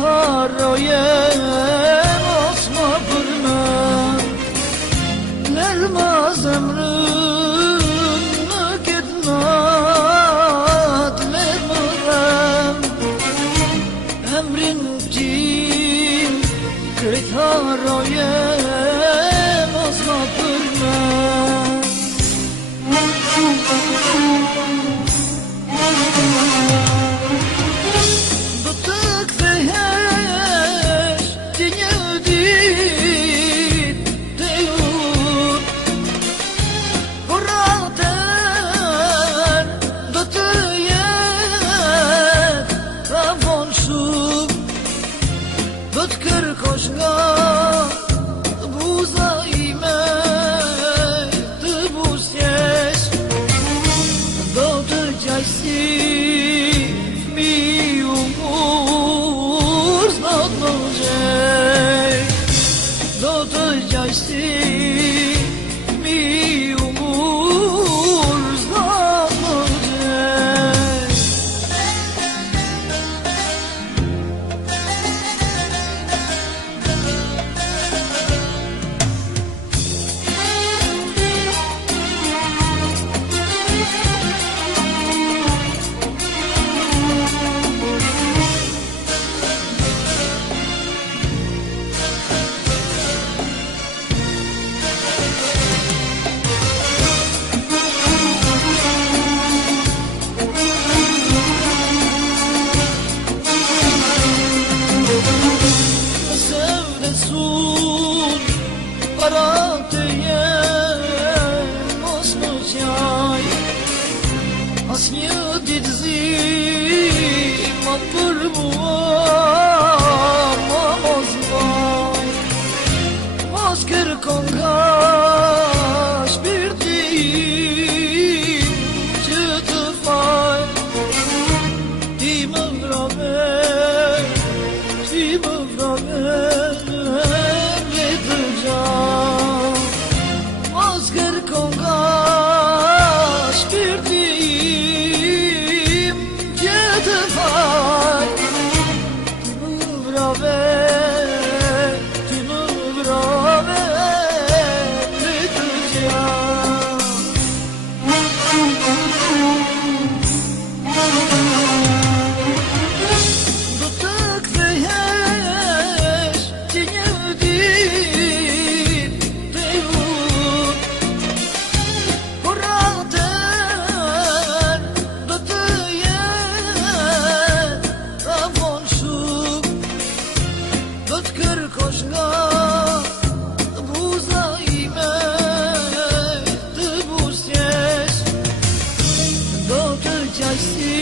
harroje mos më përmend, lërma zemrën në këtë natë, lërma rëm emrin tim, krejt harroje mos më përmend. Do të kthehesh ti një ditë te unë, por atër do të jetë ka vonë shumë, do të kërkosh nga buza ime të busjesh, do të gjaj si fëmiu mur, s'do të më gjej, do të gjaj si fëmiu mur, s'do të më gjej. Para të jem mos më qaj, as një ditë zi ma për mua, ma mos vaj, mos kërkon nga shpirti im që të faj, ti më vrave, ti më vrave, mos kërkon nga shpirti im që të faj, ti më vrave, le të gjaj. Do të kthehesh ti një ditë te unë, por atër do të jetë ka vonë shumë, do të kërkosh nga buza ime të busjesh, do të gjaj si